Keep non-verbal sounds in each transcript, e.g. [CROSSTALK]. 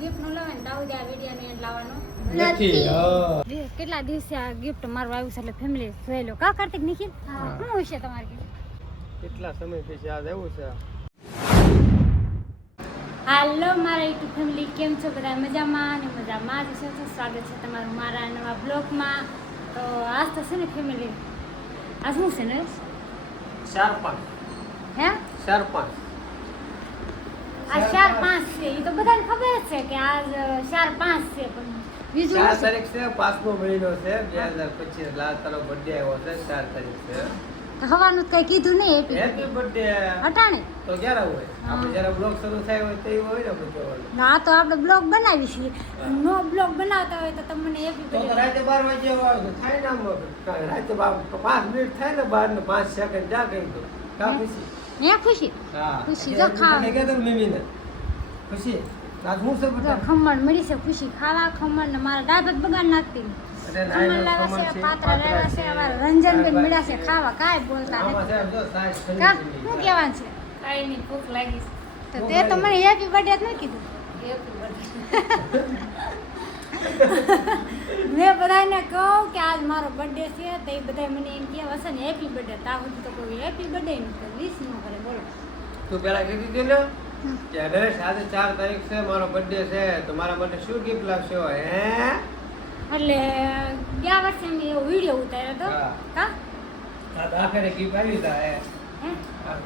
Gift ન લાવે ને તાવ આ વીડિયો ને લાવવાનો. નથી. કેટલા દિવસે આ ગિફ્ટ મારું આવ્યું છે એટલે ફેમિલી જોઈ લો. કા કાર્તિક નિખિલ? શું હશે તમારે કેટલા સમય પછી આજ એવું છે? હાલો મારા યુટ્યુબ ફેમિલી કેમ છો? બધા મજામાં અને મજામાં જ છે. સ્વાગત છે તમારું મારા નવા બ્લોગમાં તો આજ તો છે ને ફેમિલી આ શું છે ને? ચાર પાંચ હે? ચાર પાંચ આ ચાર પાંચ છે એ તો બધાને ખબર છે કે આજ ચાર પાંચ છે પણ બીજું ચાર? તારીખ છે પાંચમો મહિનો છે બે હજાર પચીસ લાલ તારો બર્થડે આવ્યો છે ચાર તારીખ છે. હવાનું કઈ કીધું નહીં હેપી બર્થડે અટાણે. તો ક્યારે હોય? આપણે. બ્લોગ શરૂ થાય હોય તે હોય ને પછી કહેવાનું. આ તો આપણે બ્લોગ બનાવી નો બ્લોગ બનાવતા હોય તો તમને એપી તો તો રાતે વાગે થાય ને આમ રાતે બાર- પાંચ મિનિટ થાય ને બાર ને પાંચ સેકન્ડ જા કહી દો કા હે? ખુશી હે ખુશી જો ખા. તને કહેતો ને ખુશી આજ હું છે બધા ખમણ મળી છે ખુશી ખાવા ખમણ ને મારા દાદત બગાડ નાખતી ખમણ લાવ્યા છે પાત્રા લાવ્યા છે અમારા રંજનબેન મળ્યા છે ખાવા કાંઈ બોલતા નથી કા શું કહેવાનું છે કાંઈ નહીં ભૂખ લાગી તો તે તો મને હેપી બર્થડે જ ન કીધું હેપી બર્થડે મેં બધાને કહું કે આજ મારો બર્થડે છે તો એ બધા મને એમ કહે હશે ને હેપી બર્થડે તા સુધી તો કોઈ હેપી બર્થડે નહીં કરે વિશ ન કરે બોલો. તું પેલા કીધું હતી ને કે નરેશ આજે ચાર તારીખ છે મારો બર્થડે છે તો મારા માટે શું ગિફ્ટ લાવશો હે? એટલે ગયા વર્ષે મેં એવો વીડિયો ઉતાર્યો હતો. હા. તો આખરે ગિફ્ટ આવી જાય. હે?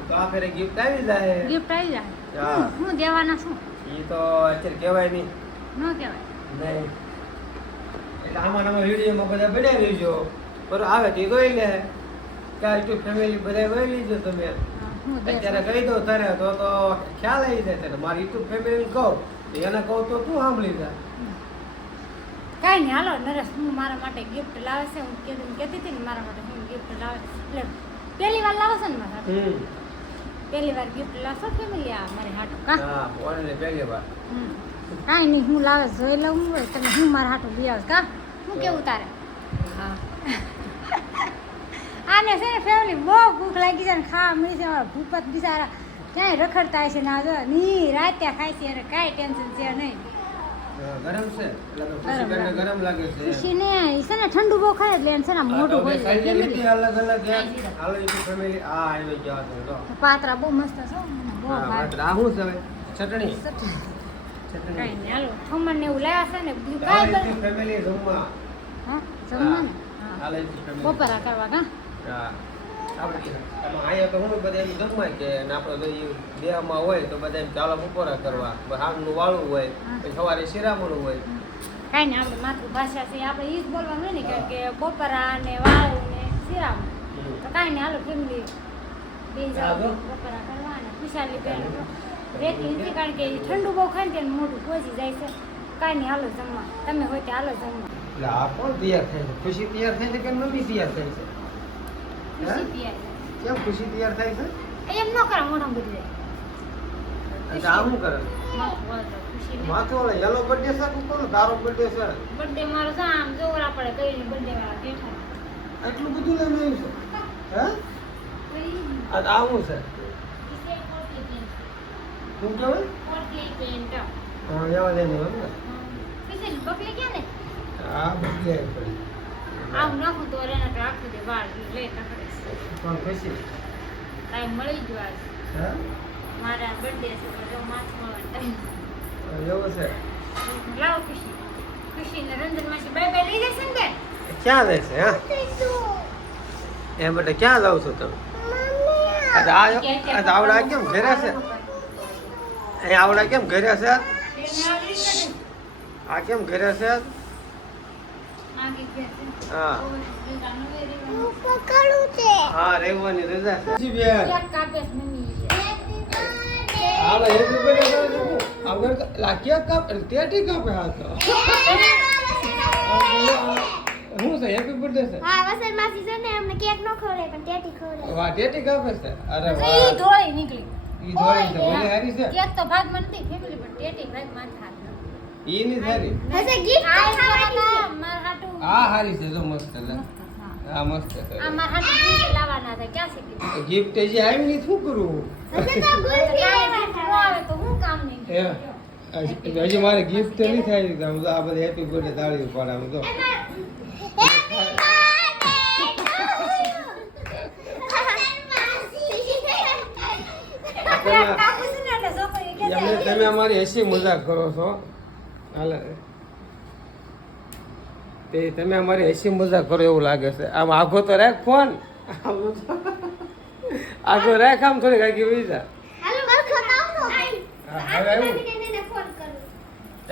તો આખરે ગિફ્ટ આવી જાય. ગિફ્ટ આવી જાય? હા. દેવાના છું? એ તો અત્યારે કહેવાય નહીં. ન કહેવાય. નહીં. આમાં આમાં વિડીયોમાં બધા બનાવી લેજો પર આવે તે જોઈ લે. કાલ યુટ્યુબ ફેમિલી બધા જોઈ લીજો તમે. અત્યારે કહી દો તારે તો તો ખ્યાલ આવી જાય તને. મારી યુટ્યુબ ફેમિલી કહું. એને કહું તો તું સાંભળી જા કાંઈ નહીં હાલો નરેશ હું મારા માટે ગિફ્ટ લાવે છે. હું કીધું કહેતી હતી ને મારા માટે હું ગિફ્ટ લાવે એટલે પહેલી વાર લાવો છે ને મારા? પહેલી વાર ગિફ્ટ લાવશો ફેમિલી આ મારી હાટો કા? હા ઓનલી પહેલી વાર. કાંઈ નહીં હું લાવે જોઈ લઉં તમે હું મારા હાટો આવીશ કા? હું કેવું તારે? હા. [LAUGHS] આને છે ને ફેમિલી બહુ ભૂખ લાગી છે ને ખાવા મળી છે ભૂપત બિચારા ક્યાંય રખડતા છે ને આ જો ની રાતે ખાય છે અને કાંઈ ટેન્શન છે નહીં. ગરમ છે? એટલે ગરમ લાગે. છે. ખુશીને છે ને ઠંડુ બહુ ખાય એટલે એને છે ને મોઢું હોય સાઈઝ છે લીધી family. અલગ અલગ હાલો યુટ્યુબ ફેમિલી આ આવી ગયા તો પાત્રા બહુ મસ્ત છે બહુ શું? ચટણી. કાંઈ ચટણી હાલો ખમણ ને એવું લાવ્યા છે ને કાંઈ ફેમિલી જમવાનું? બપોરા કરવા કા અહીંયા તો હું બધા એમ જમવાય કે આપણે તો દેહમાં હોય તો બધા એમ ચાલો બપોરા કરવા હાલનું વાળું હોય પછી સવારે શિરામણું હોય. કાંઈ નહીં આપણે માતૃભાષા છે આપણે એ જ બોલવાનું હોય ને કારણ કે બપોરા ને વાળું ને શિરામણ તો કાંઈ નહીં હાલો ફેમિલી બે જાઓ બપોરા કરવા અને ખુશાલી બેન. નથી કારણ કે ઠંડુ બહુ ખાય ને તેને મોઢું પહોંચી જાય છે. કાંઈ નહીં હાલો જમવા. તમે હોય તે હાલો જમવા. એટલે આ કોણ તૈયાર થાય છે? ખુશી તૈયાર થાય છે કે મમ્મી તૈયાર થાય છે? કેમ ખુશી તૈયાર થાય છે? એમ ન કરે મોઢા બધી એટલે આ શું કરે? માથું વાળો યલો બર્થડે છે કે કોનો તારો બર્થડે છે? બર્થડે મારો છે આમ જોવરા પડે કઈ બર્થડે વાળા બેઠા એટલું બધું લઈને આવ્યું છે? હે? આ આવું છે. શું કહેવાય? હા એવા લઈને આવ્યો ને. બકલી ક્યાં ને? આ બર્થડે આવી પડી આમ નાખું તો તો આખું દે વાળ લે પણ ખુશી ટાઈમ મળી ગયો આજ મારા બર્થડે છે તો માથું ટાઈમ છે? લાવો ખુશી. ખુશી ને માસી બાય બાય લઈ જશે ને ક્યાં છે હા? એ માટે ક્યાં જાવ છો તમે? આવડા કેમ ઘરે છે? એ આવડા કેમ ઘરે છે? આ કેમ ઘરે છે? હા હા રહેવાની રજા છે જી બેન હાલો હેપી બર્થડે કરો છો આગળ લા કેક કાપ ટેટી કાપે હાથ હું છે હેપી બર્થડે છે હા વસંત માસી છે ને અમને કેક નો ખવડાય પણ ટેટી ખવડાય વાહ ટેટી કાપે છે અરે ઈ વાહ ધોળી નીકળી ઈ ધોળી છે ભલે હારી છે કેક તો ભાગમાં નથી ફેમિલી પણ ટેટી ભાગમાં જ હાથ ઈ ની સારી હશે ગિફ્ટ આ ખાવાની છે મારા હાટુ આ હારી છે તો મસ્ત આ મસ્ત આ મારા લાવવાના હતા ક્યાં છે ગિફ્ટ? જે આવી ની શું કરું? હશે તો ગુલ્ફી કાંઈ લેવા gift ન આવે તો હું કામ નહીં હજી મારે ગિફ્ટ નહીં થાય આમ તો આ બધા હેપી બર્થડે તાળી પડે આમ તો તમે છે તમે અમારી હસી મજાક કરો છો. હાલે. તે તમે અમારી હસી મજાક કરો એવું લાગે છે. આમ આખો તો રાખ ફોન. આખો રાખ આમ થોડીક આગી બીજા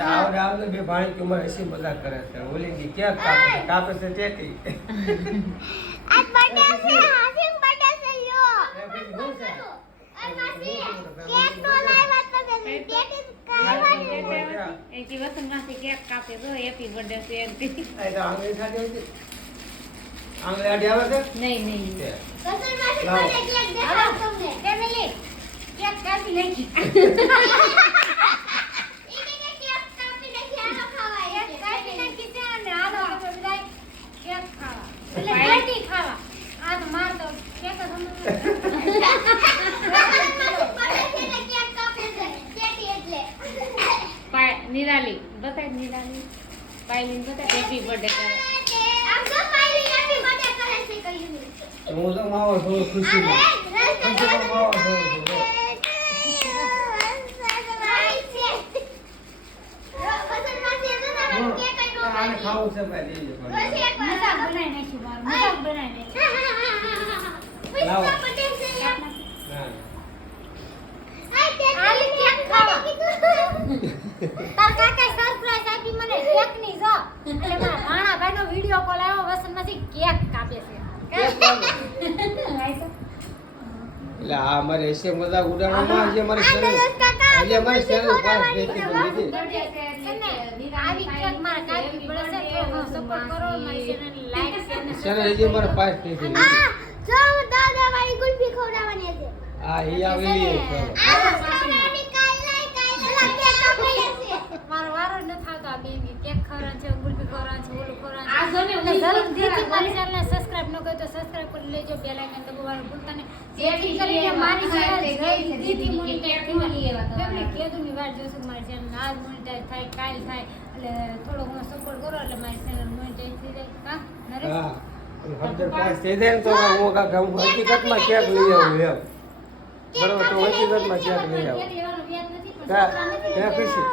આવડે આવડે બે ભાણી કે અમારી હસી મજાક કરે છે. ઓલી ક્યાં કાપે છે? કાપે છે ટેટી. આજ બર્થડે છે હાસિંગ બર્થડે છે યો. કે. આ તો નહીં તે. કે ખાવા ખાવા તો [LAUGHS] નિરાલી બતાય નિરાલી. પાયલીન બતાય હેપી બર્થડે કરે. આમ તો પાલી હેપી બર્થડે કરે છે કહ્યું હું તો માવો છું. ખુશીમાં ખુશીમાં માવો છું ખાવું છે ભાઈ દેજો પણ. મજાક બનાવી નાખ્યું મજાક બનાવી નાખ્યું. લાવો. હા. તાર કાકાએ સરપ્રાઈઝ આપી મને કેકની જો એટલે મારા ભાણા ભાઈનો વિડિયો કોલ આવ્યો વસંતમાંથી કેક કાપે છે એટલે આ અમારે એસે મજાક ઉડાડવામાં આજે અમારી આજે અમારી ચેનલ પાસ થઈ. કને આવી કેક મારા કાપી પડે છે સપોર્ટ કરો મારી ચેનલ લાઈક શેર ને અમારે પાસ થઈ હતી લીધી. હા એ આવેલી છે. મારો વારો ન થાતો આ બેન કેક ખવડાવવાનું છે ગુલપી ખવડાવવાનું છે ઓલું ખવડાવવાનું આ હું મારી. સબસ્ક્રાઇબ ન કરી તો સબસ્ક્રાઇબ કરી લેજો બેલ આઇકન દબાવવાનું ભૂલતા નહીં જેથી કરીને મારી ચેનલ સાથે ગઈ છે જલ્દીથી દીદી મોનિટાઈઝ કે કેમ નહીં એવા તમારા? ફેમિલી કેદુની વાત જોશું મારી ચેનલ આજ મોનિટાઈઝ થાય કાલ થાય એટલે થોડો ઘણો સપોર્ટ કરો એટલે મારી ચેનલ મોનિટાઈઝ થઈ જાય કા નરેશ હા હળદર પાસ થઈ જાય તો હું કાકા હું હકીકતમાં કેક લઈ આવું એમ બરોબર તો હકીકતમાં ક્યાંક લઈ આવું કેક લેવાનું વ્યાજ નથી પણ હા [LAUGHS] છોકરા નથી હે ખુશી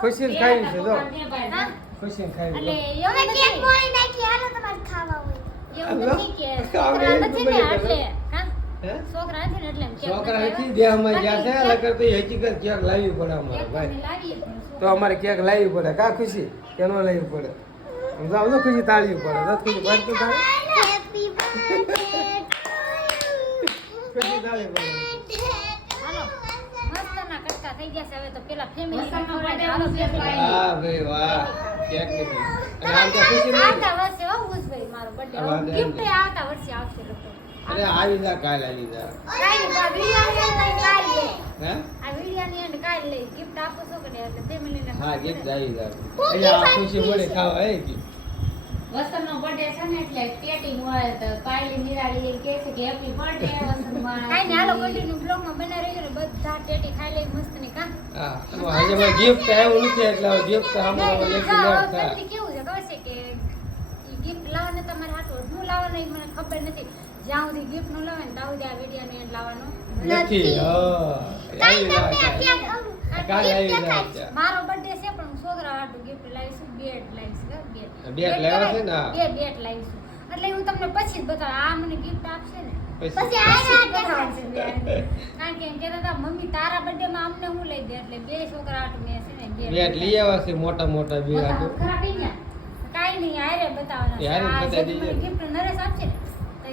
ખુશી ખાઈ છે જો? ખુશી ખાઈ તો. એ હકીકત કેક લાવવી પડે અમારે કેક લાવવી પડે. કા ખુશી? કેનો લાવવી પડે? તો ખુશી તાળવી પડે. ખુશી ખુશી હાલો મસ્તના કટકા થઈ ગયા છે. હવે તો પેલા ફેમિલી હાલો family. ભાઈ વાહ. કેક નથી અને આમ તો ખુશી નહીં આવતા વર્ષે હો ઉજભાઈ મારો બર્થડે ગિફ્ટ આવતા વર્ષે આવશે લોકો. અરે આવી જા કાલ આવી જા. કાઈ નહીં, આ વિડિયાની end કાલ. લે હે? આ વિડિયાની end કાલ લે ગિફ્ટ આપો છો કે નહીં એટલે હા આવી જા અહીંયા આ ખુશી મળે ખાવા એ વસંતનો birthday છે ને એટલે પેટી હોય તો પાયલી નિરાલી એમ કહે છે કે હેપી બર્થડે વસંતમાં કાઈ કન્ટિન્યુ બ્લોગમાં બના રહેજો ને બધા ટેટી ખાઈ લઈ મસ્ત ને કા? હા મારે ગિફ્ટ આવ્યું નથી એટલે ગિફ્ટ કેવું છે ખબર છે કે ગિફ્ટ gift લાવવાને તમારે હાથું શું લાવવાનું મને ખબર નથી. જ્યાં સુધી નો લાવે ને ત્યાં સુધી આ ની લાવવાનું નથી હા આવી આવી. જા મારો બર્થડે છે પણ હું છોકરા હાટુ ગિફ્ટ લાવીશું. બેટ લાવીશ બેટ બેટ લાવ્યા છે ને? બે બેટ લાવીશું એટલે હું તમને પછી જ બતાવું આ મને ગિફ્ટ આપશે ને? પછી? આ. કારણ કે એમ કહેતા હતા મમ્મી તારા બર્થડે માં અમને હું લઈ દે? એટલે બે છોકરા મેં છે ને બેટ લઈ આવ્યા છે મોટા મોટા બે વસંત ખરા થઈ ગયા કાઈ નહીં હારે બતાવવાના દેજો. gift નરેશ આપશે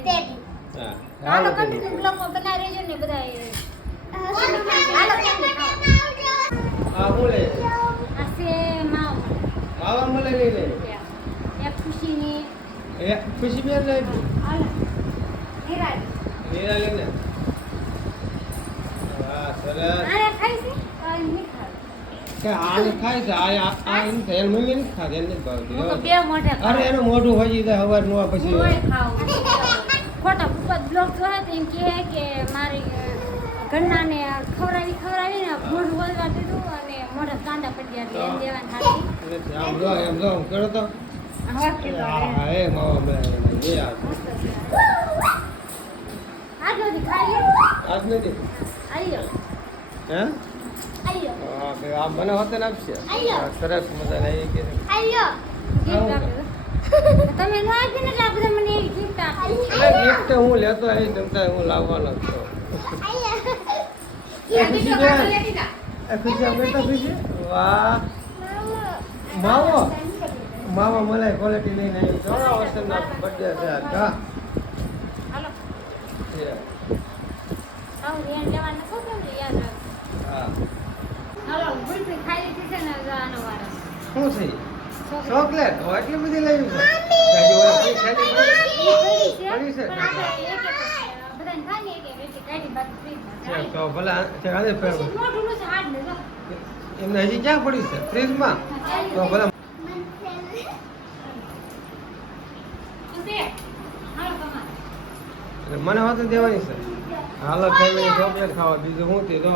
તો હા હાલો બના રહેજો ને બધા હા હું લે આ માવ માવા મળે નહીં? લે એક ખુશીની એ ખુશી બેન લે નિરાલી. ને હા સરસ. આ ખાઈ છે? કાઈ નહીં કે આને ખાય છે? આ આ- આ એમ થાય એની મમ્મી નથી ખાતી એને ભાવતી. અરે મોઢું હજી જાય હવાર નો પછી. ખોટા બ્લોગ જોયા તો એમ કે મારી ઘરનાને ખવડાવી ખવડાવીને મોઢું બોલવા દીધું અને મોઢા કાંદા પડી ગયા એમ દેવાન આમ જો એમ જો કરો તો. હા એ માવા એ આજ નથી ખાઈ આજ નથી? આવી હે? આવી હા કે આ મને હોતે ને આપશે. આયો. સરસ મજાના એ કે આવી લો ગિફ્ટ આપી તમે ન ને એટલે બધા મને ગિફ્ટ આપી. એટલે હું લેતો આવી તમતા હું લાવવાનો છું. વાહ. માવો? માવો મલાઈ ક્વોલિટી લઈને આવી છો? વર્ષના બર્થડે છે શું છે? ચોકલેટ. એટલી બધી લાવી છે? તો ભલે આ- છે, આને પહેરવું. પછી મોઢું નું છે હાથ ને જો એમને હજી ક્યાં પડી છે? ફ્રીજમાં? તો ભલે. ઉતે હાલો કમાલ એટલે મને હોત દેવાની છે. હાલો ફેમિલી ચોકલેટ ખાવા. બીજું હું તે તો?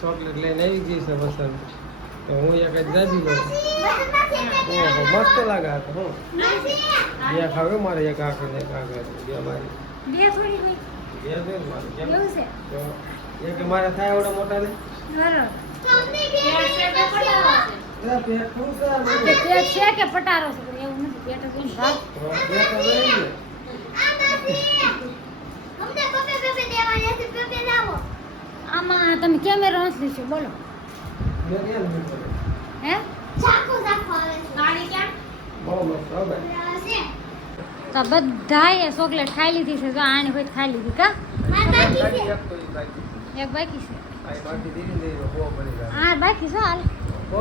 ચોકલેટ લઈને આવી ગઈ છે વસંત તો હું એક જ જાજી લઉં ઓહો મસ્ત લાગે આ તો હું. બે ખાવે મારે એક આખર ને એક આખર બે મારી. છે મારે કેમ? એવું છે? તો એક થાય એવડા મોટા ને? પેટ છે કે પટારો છે? એવું નથી પેટ ભાગ. આમાં તમે કેમેરો નથી લીધો બોલો? હે? બહુ મસ્ત. તો બધાએ ચોકલેટ ખાઈ લીધી છે. જો આને કોઈ ખાઈ લીધી કા? બાકી એક બાકી. છે. હા બાકી છે હાલ. બહુ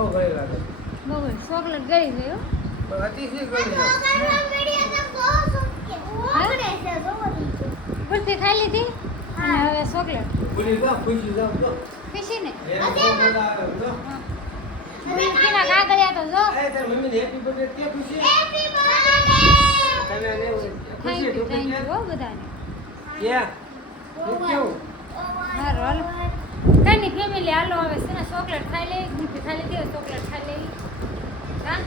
બહુ ચોકલેટ ગળી ગયો. કુલ્ફી ખાઈ લીધી? અને હવે ચોકલેટ. ખુશી ને? કાગળિયા તો જો. મમ્મી હેપી બર્થડે કે ખુશી? હેપી ખુશી, થેન્ક યુ થેન્ક યુ હો બધાને. કઈ નહીં ફેમિલી હાલો હવે છે ને ચોકલેટ ખાઈ લેવી કુલ્ફી ખાઈ લીધી ચોકલેટ ખાઈ લેવી હા?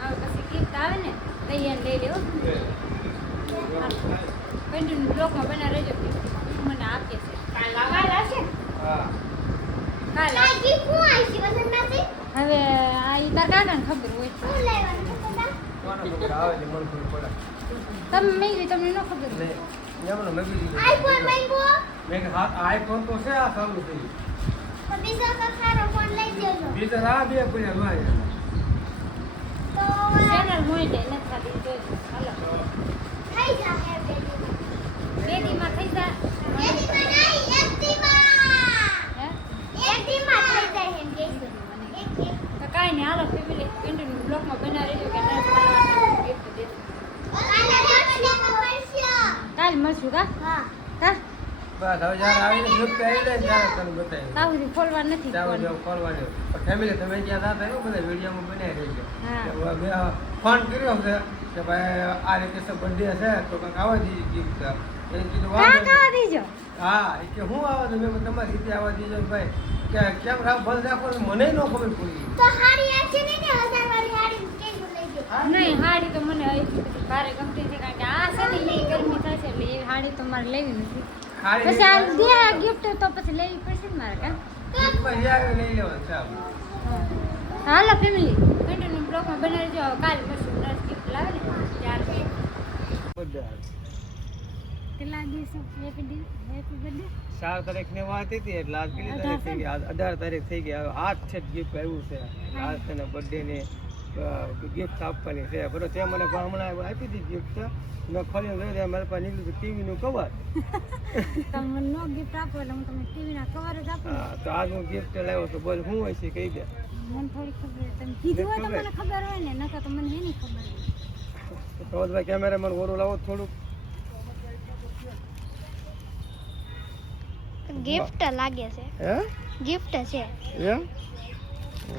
હવે પછી ગિફ્ટ આવે ને લઈ એને લઈ લેવું કન્ટિન્યુ બ્લોકમાં બના રહેજો મને આપે છે. કાલ હા. કાલ. હવે આ ઈ તાર કાકાને ખબર હોય. કોને ખબર આવે છે, મને ખબર પડે. તમે મેં તમને ન ખબર એમનો મેં. મેં હા, તો છે, આ સારું થયું. બીજા લો અહીંયા. ચેનલ મોઈ દે નથી થતી જોઈજો હાલો થઈ જા હે તો કાંઈ નહીં. હાલો ફેમિલી કન્ટિન્યુ બ્લોકમાં બના રહેજો કે કાલ મળશું કા? કા બસ હવે જ્યારે આવીને gift આવી જાય ત્યારે તને બતાવી તાવ સુધી ખોલવા નથી ત્યાં જાવ સુધી ખોલવાની. ફેમિલી તમે જ્યાં હતા એવું બધા વિડીયોમાં બનાવી રહેજો. હા. હવે ફોન કર્યો છે કે ભાઈ આ રીતે સબ birthday છે તો કંઈક આવવા દીધી gift. એ કીધું દીજો. હા એ કે હું આવા દઉં? તમારી રીતે આવવા દીજો ભાઈ. કે કેમ રાખ બંધ રાખો મને ન ખબર પડી નહીં હાડી તો મને આવી ભારે ગમતી છે કારણ કે આ છે ને એ ગરમી થાય છે એટલે એ હાડી તો મારે લેવી નથી. પછી આ દે ગિફ્ટ તો પછી લેવી પડશે ને મારે કા લઈ હાલો ફેમિલી. કન્ટિન્યુ બ્લોકમાં બનાવી રહેજો કાલ મળશું દસ ગિફ્ટ લાવે ને ત્યાર કેટલા દિવસ એક બર્થડે ચાર તારીખની વાત હતી એટલે આજ કેટલી તારીખ થઈ ગઈ. આજ અઢાર તારીખ થઈ ગઈ. હવે આજ છે ગિફ્ટ આવ્યું છે. આજ તને બર્થડે ને ગિફ્ટ આપવાની છે. બરો તે મને હમણાં આપી હતી ગિફ્ટ મેં ખોલી મારી પાસે નીકળ્યું ટીવી નું કવર [LAUGHS] તમને નો ગિફ્ટ આપો એટલે હું તમને ટીવીના કવર જ આપું ને. તો આજ હું ગિફ્ટ લાવ્યો તો બોલ શું હોય છે કહી દે. મને થોડી ખબર તમે કીધું હોય તો મને ખબર હોય ને નકર તો મને એની ખબર તો ભાઈ કેમેરામેન ઓરું લાવો થોડુંક. ગિફ્ટ લાગે છે. હે? ગિફ્ટ છે. એમ?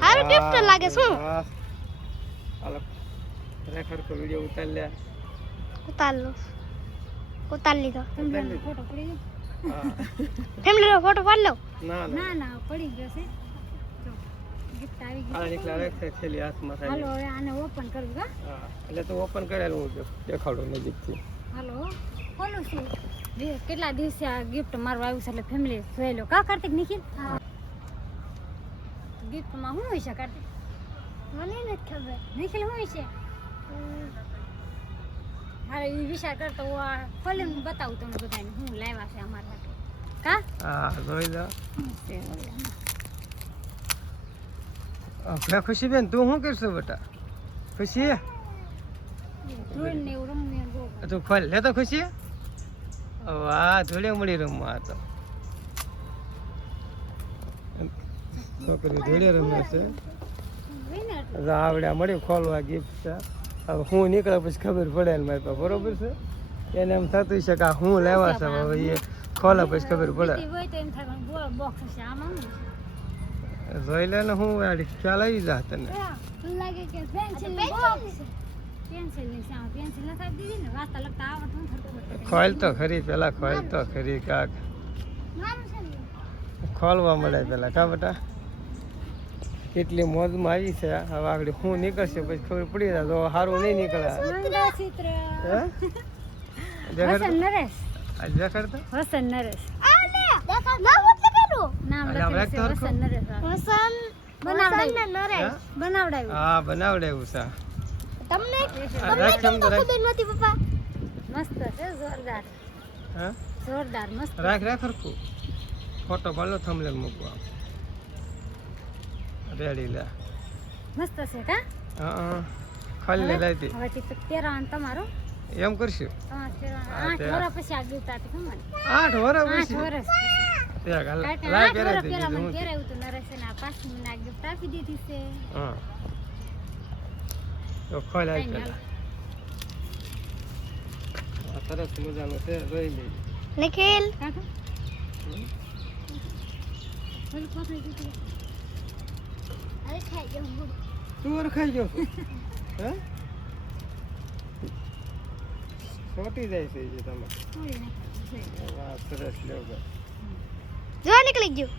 હારું gift લાગે શું? વાહ. હાલો. ખરેખર તો વીડિયો ઉતારી લે. ઉતાર લો ઉતાર લીધો. તમને ફોટો પડી હા. ફેમિલી નો ફોટો પાડ લો ના ના. ના ના પડી ગયો છે. જો ગિફ્ટ આવી આ ગઈ નીકળ્યા રાખ છે થેલી હાથમાં હાલો થાય હવે આને ઓપન કરવું કા હા? એટલે તો ઓપન કરેલું હું જો દેખાડું નજીકથી. હાલો ખોલું છું. જે કેટલા દિવસે આ ગિફ્ટ મારું આવ્યું છે એટલે ફેમિલી જોઈ લો કા કાર્તિક નિખિલ ગિફ્ટમાં શું હોય છે કાર્તિક મને નથી ખબર નિખિલ શું હોય છે હા એ વિચાર કરતો હું આ ખોલીને બતાવું તમને બધાને હું લાવ્યા છે અમારા માટે કા હા જોઈ લો શું છે ઓલા? હવે ખુશી બેન તું શું કરશું બેટા ખુશી ધૂળ ને એવું રમવું ને બહુ ગમે. તું ખોલ લે તો ખુશી વાહ ધૂળે મળી રમવા તો. છોકરી ધૂળે રમે છે. એટલે. મળ્યું ખોલવા ગિફ્ટ છે. હવે હું નીકળે પછી ખબર પડે ને મારી પાસે બરોબર છે? એને એમ થતું છે કે આ હું લેવા છે હવે એ ખોલે પછી ખબર પડે. જોઈ લે ને હું આડી ખ્યાલ આવી જા તને. લાગે કે પેન્સિલ બોક્સ પેન્સિલ પેન્સિલ લખાવી દીધી ને વાંચતા લખતા આવડતું ખોલ તો ખરી પેલા ખોલ તો ખરી કાક. ખોલવા મળે પેલા કા બેટા? કેટલી મોજમાં આવી છે હવે આગળ હું નીકળશે પછી ખબર પડી જાય તો સારું નહીં નીકળે. હે? બનાવડાવ્યું. હા? તમને તમને કેમ તો ખબર નથી પપ્પા? મસ્ત છે જોરદાર. હા? જોરદાર મસ્ત. રાખ રાખ હરખું. ફોટો ભલો થમલે મૂકવા રેડી લે. મસ્ત છે કા? હા ખાલી લે લાવી હવે ટીપક પહેરવાનું તમારું. એમ કરશું? આઠ વર્ષ પછી આ ગીત હતી આઠ વર આઠ પછી? વર્ષ લાય આઠ પહેરાવી વર્ષ દે, મને? પહેરાવ્યું નરેશે આ પાંચ મને આ gift આપી દીધી છે. હા. તો સરસ મજાનું છે જોઈ લેજો નિખિલ કાકા બોલ કોથળી દીધી અરે ખાઈ ગયો હું તું ઓળખાઈ ગયો છું? હે ચોટી જાય છે જે તમે થોડી નાખી વાહ સરસ લેવું જો નીકળી ગયું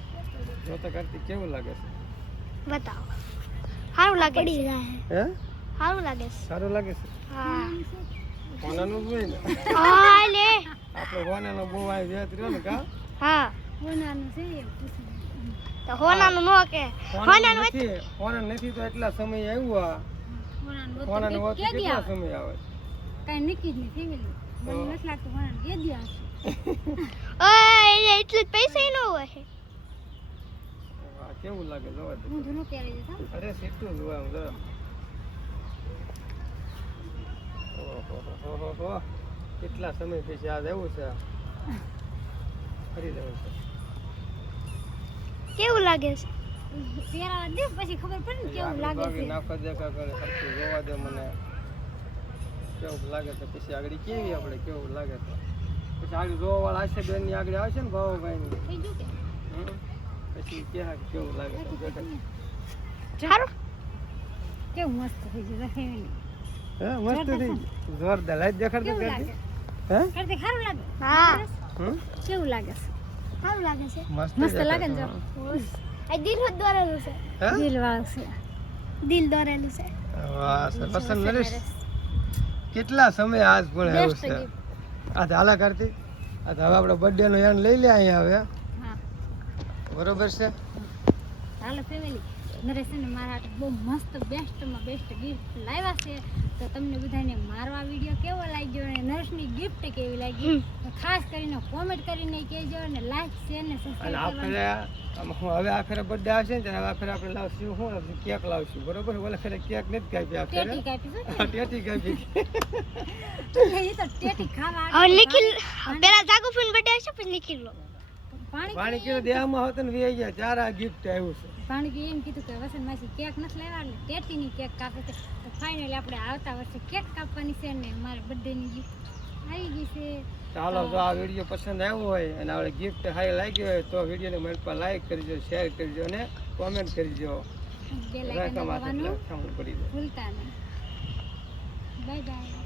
જો તો કરતી કેવું લાગે છે બતાવો સારું લાગે પડી જાય હે સારું લાગે છે સારું લાગે છે હા હોનાનું જ હોય ને. હા લે. આપણે હોનાનો બહુ આ વેત રહ્યો ને કા? હા. હોનાનું છે. તો હોનાનું નો કે. હોનાનું નથી. હોનાનું નથી તો એટલા સમય આવ્યો આ? હોનાનું હોતું કેટલા સમય આવે? કઈ નક્કી જ નહીં ફેમિલી. મને નથી લાગતું હોનાનું કે દી આવશે. [LAUGHS] ઓય એટલે જ પૈસા નો હોય. કેવું લાગે જોવા હું જૂનું પહેરી જતા અરે સીટું જોવા હું જો કેટલા સમય પછી યાદ આવ્યું છે? ફરી જવું છે. કેવું લાગે છે? પહેરાવા દે પછી ખબર પડે ને કેવું આગળ લાગે છે. નાખો દેખા કરે સરખું જોવા દે મને. કેવું લાગે છે? પછી આગળ કેવી આપણે? કેવું લાગે છે? પછી આગળ જોવા વાળા હશે બેનની આગળ આવશે ને ભાવભાઈ ની થઈ ગયું કે? પછી કે કેવું લાગે છે? સારું કેવું મસ્ત થઈ ગયું હે મસ્ત થઈ. જોરદાર લાઈટ દેખાડ તો હે? કરતી સારું લાગે? હા. હમ? કેવું લાગે? સારું લાગે છે. મસ્ત મસ્ત લાગે ને જો? આ દિલ હોત દોરેલું છે. દિલ વાળું છે. દિલ દોરેલું છે. વાહ સર પસંદ નરેશ. કેટલા સમય આજ પણ આવ્યું છે? આ ધાલા હાલા કરતી. આ તો હવે આપણે બર્થડે નો યાન લઈ લે અહીંયા હવે. બરોબર છે? હાલો ફેમિલી નરેશ છે ને મારા બહુ મસ્ત બેસ્ટમાં બેસ્ટ ગિફ્ટ લાવ્યા છે. તો તમને બધાને મારો આ વીડિયો કેવો લાગ્યો અને નરેશની ગિફ્ટ કેવી લાગી? ખાસ કરીને કોમેન્ટ કરીને કહેજો અને લાઈક શેર ને હું હવે આખરે બર્થડે આવશે ને ત્યારે આખરે આપણે લાવશું લાવશું કેક લાવશું બરોબર? ઓલા ખરે કેક નથી કાપી આખરે ટેટી કાપી હા, ટેટી કાપી ઓ હવે નિખિલ પેલા જાગુ ફોન બર્થડે આવશે પછી નિખિલ નો પાણી પાણી કિલો દેહમાં હોત ને વી ગયા ચાર આ ગિફ્ટ આવ્યું છે. પાણી એમ કીધું કે વસંત માસી કેક નથી લેવા એટલે ટેટીની કેક કાપે છે. તો ફાઇનલી આપણે આવતા વર્ષે કેક કાપવાની છે ને મારા બર્થડેની ગિફ્ટ આવી ગઈ છે. ચાલો જો આ વીડિયો પસંદ આવ્યો હોય અને આપણે ગિફ્ટ હાઈ લાગ્યો હોય તો વિડીયોને મને પર લાઈક કરજો શેર કરજો અને કોમેન્ટ કરજો. ભૂલતા નહીં. Bye bye